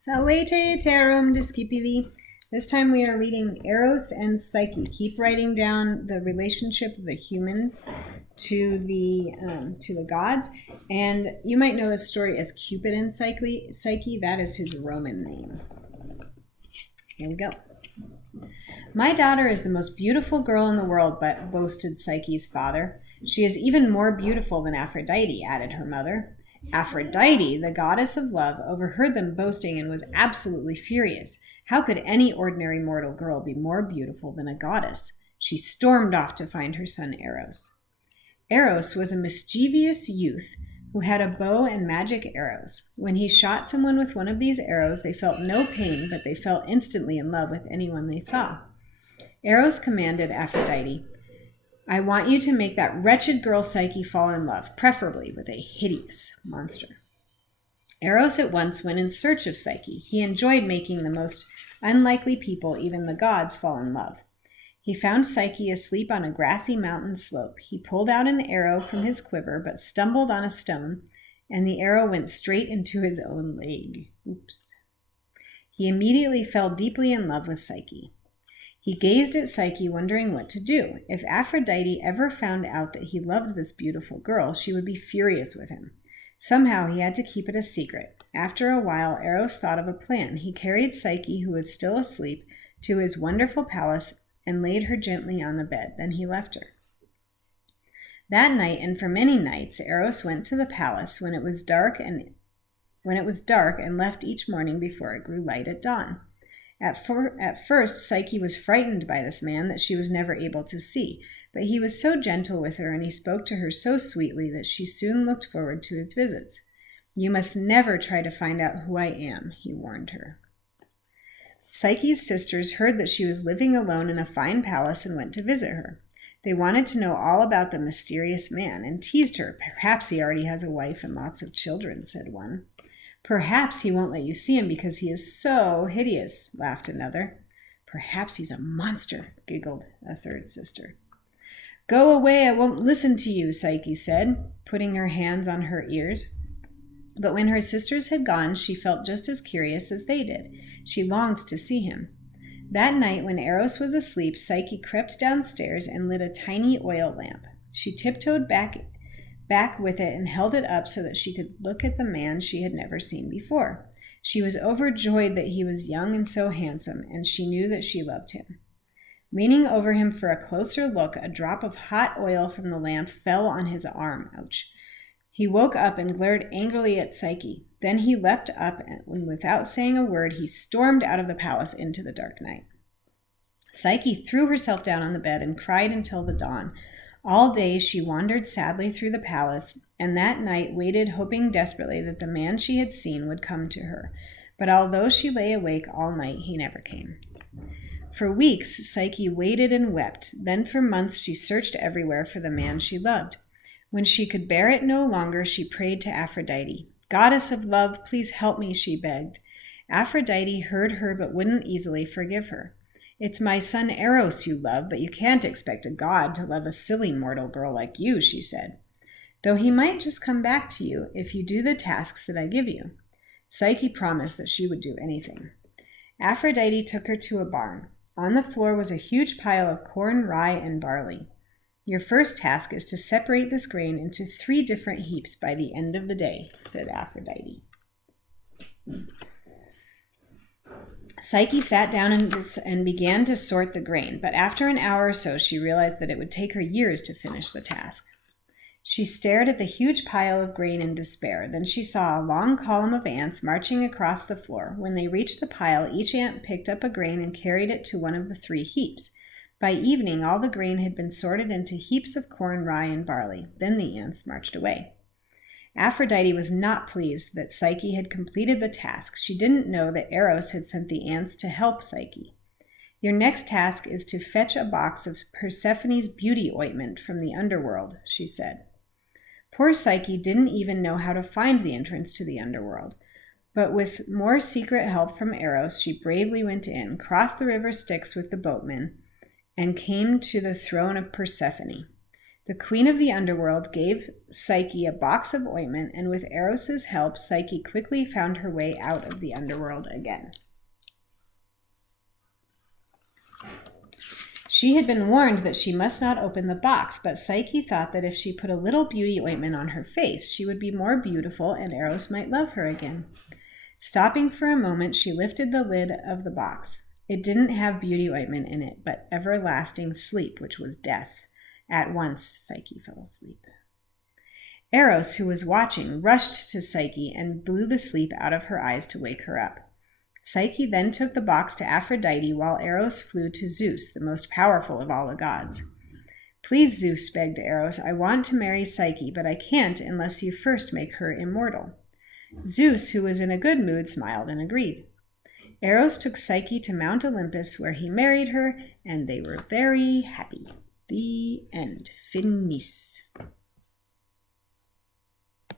Salvete Terram Discipivi. This time we are reading Eros and Psyche. Keep writing down the relationship of the humans to the gods. And you might know this story as Cupid and Psyche. That is his Roman name. Here we go. My daughter is the most beautiful girl in the world, but boasted Psyche's father. She is even more beautiful than Aphrodite, added her mother. Aphrodite, the goddess of love, overheard them boasting and was absolutely furious. How could any ordinary mortal girl be more beautiful than a goddess? She stormed off to find her son Eros. Eros was a mischievous youth who had a bow and magic arrows. When he shot someone with one of these arrows, they felt no pain, but they fell instantly in love with anyone they saw. Eros commanded Aphrodite, I want you to make that wretched girl Psyche fall in love, preferably with a hideous monster. Eros at once went in search of Psyche. He enjoyed making the most unlikely people, even the gods, fall in love. He found Psyche asleep on a grassy mountain slope. He pulled out an arrow from his quiver, but stumbled on a stone, and the arrow went straight into his own leg. Oops. He immediately fell deeply in love with Psyche. He gazed at Psyche, wondering what to do. If Aphrodite ever found out that he loved this beautiful girl, she would be furious with him. Somehow he had to keep it a secret. After a while, Eros thought of a plan. He carried Psyche, who was still asleep, to his wonderful palace and laid her gently on the bed. Then he left her. That night, and for many nights, Eros went to the palace when it was dark and left each morning before it grew light at dawn. At first, Psyche was frightened by this man that she was never able to see, but he was so gentle with her and he spoke to her so sweetly that she soon looked forward to his visits. You must never try to find out who I am, he warned her. Psyche's sisters heard that she was living alone in a fine palace and went to visit her. They wanted to know all about the mysterious man and teased her. Perhaps he already has a wife and lots of children, said one. Perhaps he won't let you see him because he is so hideous, laughed another. Perhaps he's a monster, giggled a third sister. Go away, I won't listen to you, Psyche said, putting her hands on her ears. But when her sisters had gone, she felt just as curious as they did. She longed to see him. That night, when Eros was asleep, Psyche crept downstairs and lit a tiny oil lamp. She tiptoed back with it and held it up so that she could look at the man she had never seen before. She was overjoyed that he was young and so handsome, and she knew that she loved him. Leaning over him for a closer look, a drop of hot oil from the lamp fell on his arm. Ouch. He woke up and glared angrily at Psyche. Then he leapt up, and without saying a word, he stormed out of the palace into the dark night. Psyche threw herself down on the bed and cried until the dawn. All day she wandered sadly through the palace, and that night waited, hoping desperately that the man she had seen would come to her. But although she lay awake all night, he never came. For weeks, Psyche waited and wept. Then for months she searched everywhere for the man she loved. When she could bear it no longer, she prayed to Aphrodite. Goddess of love, please help me, she begged. Aphrodite heard her but wouldn't easily forgive her. It's my son Eros you love, but you can't expect a god to love a silly mortal girl like you, she said. Though he might just come back to you if you do the tasks that I give you. Psyche promised that she would do anything. Aphrodite took her to a barn. On the floor was a huge pile of corn, rye, and barley. Your first task is to separate this grain into 3 different heaps by the end of the day, said Aphrodite. Psyche sat down and began to sort the grain, but after an hour or so she realized that it would take her years to finish the task. She stared at the huge pile of grain in despair. Then she saw a long column of ants marching across the floor. When they reached the pile, each ant picked up a grain and carried it to one of the 3 heaps. By evening, all the grain had been sorted into heaps of corn, rye, and barley. Then the ants marched away. Aphrodite was not pleased that Psyche had completed the task. She didn't know that Eros had sent the ants to help Psyche. Your next task is to fetch a box of Persephone's beauty ointment from the underworld, she said. Poor Psyche didn't even know how to find the entrance to the underworld. But with more secret help from Eros, she bravely went in, crossed the river Styx with the boatmen, and came to the throne of Persephone. The queen of the underworld gave Psyche a box of ointment, and with Eros's help, Psyche quickly found her way out of the underworld again. She had been warned that she must not open the box, but Psyche thought that if she put a little beauty ointment on her face, she would be more beautiful and Eros might love her again. Stopping for a moment, she lifted the lid of the box. It didn't have beauty ointment in it, but everlasting sleep, which was death. At once, Psyche fell asleep. Eros, who was watching, rushed to Psyche and blew the sleep out of her eyes to wake her up. Psyche then took the box to Aphrodite, while Eros flew to Zeus, the most powerful of all the gods. Please, Zeus, begged Eros, I want to marry Psyche, but I can't unless you first make her immortal. Zeus, who was in a good mood, smiled and agreed. Eros took Psyche to Mount Olympus, where he married her, and they were very happy. The end. Finis.